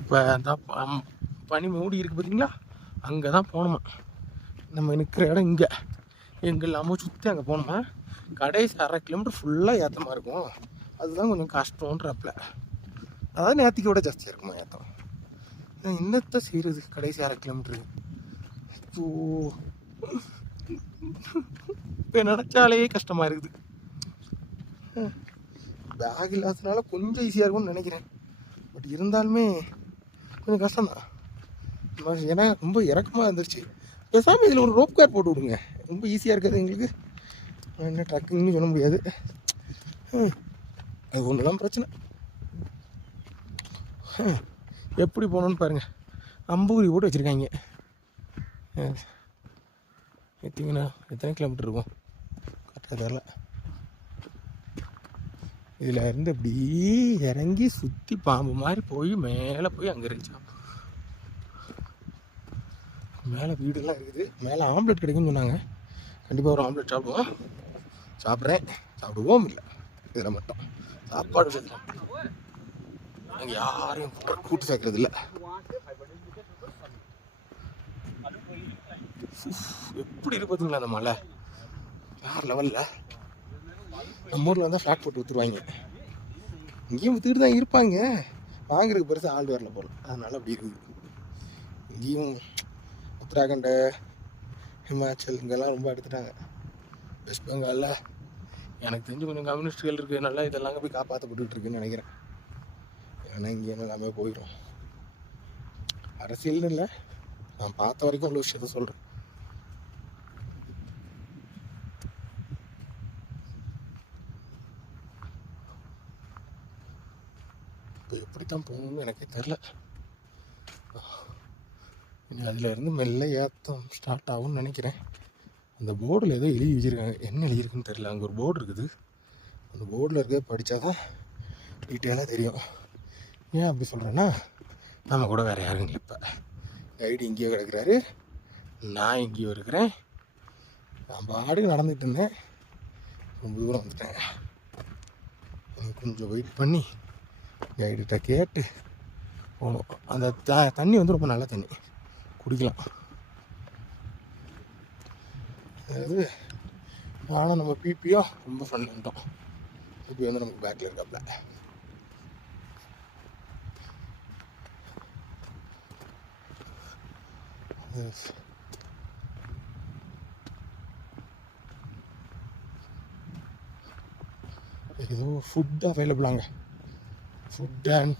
இப்போ அந்த பனி மூடி இருக்குது பார்த்தீங்களா, அங்கே தான் போகணுமா. நம்ம நிற்கிற இடம் இங்கே எங்கே இல்லாமல் சுற்றி அங்கே போனோமா கடைசி 1/2 கிலோமீட்டர் ஃபுல்லாக ஏற்றமாக இருக்கும். அதுதான் கொஞ்சம் கஷ்டம்ன்றப்பல. அதாவது நேற்றுக்கு விட ஜாஸ்தியாக இருக்குமா ஏற்றம். என்னத்தை செய்கிறது கடைசி 1/2 கிலோமீட்டரு. ஸோ இப்போ நினச்சாலே கஷ்டமாக இருக்குது. பேக் இல்லாததுனால கொஞ்சம் ஈஸியாக இருக்கும்னு நினைக்கிறேன். பட் இருந்தாலுமே கொஞ்சம் கஷ்டம்தான். ஏன்னா ரொம்ப இறக்கமாக இருந்துருச்சு. பேசாமல் இதில் ஒரு ரோப் கார் போட்டு விடுங்க, ரொம்ப ஈஸியாக இருக்காது எங்களுக்கு. என்ன ட்ரக்கிங்னு சொல்ல முடியாது, அது ஒன்று தான் பிரச்சனை. எப்படி போகணுன்னு பாருங்கள். அம்பூரி போட்டு வச்சுருக்காங்க. எத்திங்கண்ணா எத்தனை கிலோமீட்டர் இருக்கும் கரெக்டாக தெரில. இதில் இருந்து அப்படி இறங்கி சுற்றி பாம்பு மாதிரி போய் மேலே போய் அங்கே இருந்துச்சான். மேலே வீடுலாம் இருக்குது. மேலே ஆம்லெட் கிடைக்குன்னு சொன்னாங்க. கண்டிப்பாக ஒரு ஆம்லெட் சாப்பிடுவோம். சாப்பிடுவோம் இல்லை இதில் மட்டும் சாப்பாடு சேர்த்துறோம். அங்கே யாரையும் கூட்டு சேர்க்கறது இல்லை. எப்படி இருக்கு பார்த்தீங்களா அந்த மலை, வேறு லெவலில். நம்ம ஊரில் வந்தால் ஃப்ளாட் போட்டு விற்றுருவாங்க. இங்கேயும் விற்றுக்கிட்டு தான் இருப்பாங்க, வாங்குறதுக்கு பெருசாக ஆள் வரல போல, அதனால அப்படி இருக்குது. இங்கேயும் உத்தராகண்ட், ஹிமாச்சல் இங்கெல்லாம் ரொம்ப எடுத்துட்டாங்க. வெஸ்ட் பெங்காலில் எனக்கு தெரிஞ்சு கொஞ்சம் கம்யூனிஸ்டுகள் இருக்கிறதுனால இதெல்லாம் போய் காப்பாற்றப்பட்டு இருக்குன்னு நினைக்கிறேன். ஏன்னா இங்கே எல்லாமே போயிடும். அரசியல்னு இல்லை, நான் பார்த்த வரைக்கும் உள்ள விஷயத்த சொல்கிறேன். இப்போ எப்படித்தான் போகணும்னு எனக்கே தெரில. இனி அதில் இருந்து மெல்ல ஏற்றம் ஸ்டார்ட் ஆகும்னு நினைக்கிறேன். அந்த போர்டில் ஏதோ எழுதி வச்சுருக்காங்க, என்ன எழுதியிருக்குன்னு தெரில. அங்கே ஒரு போர்டு இருக்குது, அந்த போர்டில் இருக்க படித்தா தான் டீட்டெயிலாக தெரியும். ஏன் அப்படி சொல்கிறேன்னா, நம்ம கூட வேறு யாரும் இல்லை. இப்போ கைடு இங்கேயோ கிடக்கிறாரு, நான் இங்கேயோ இருக்கிறேன். நான் பாட்டுக்கு நடந்துகிட்டு இருந்தேன், ரொம்ப தூரம் வந்துட்டேன். கொஞ்சம் வெயிட் பண்ணி கைடுகிட்ட கேட்டு போகணும். அந்த தண்ணி வந்து ரொம்ப நல்ல தண்ணி, குடிக்கலாம். அதாவது ஆனால் நம்ம பிபியோ ரொம்ப ஃபன் பண்ணிட்டோம். பிபி வந்து நமக்கு பேக்கில் இருக்காப்புல. ஏதோ ஃபுட் அவைலபிளாங்க, ஃபுட் அண்ட்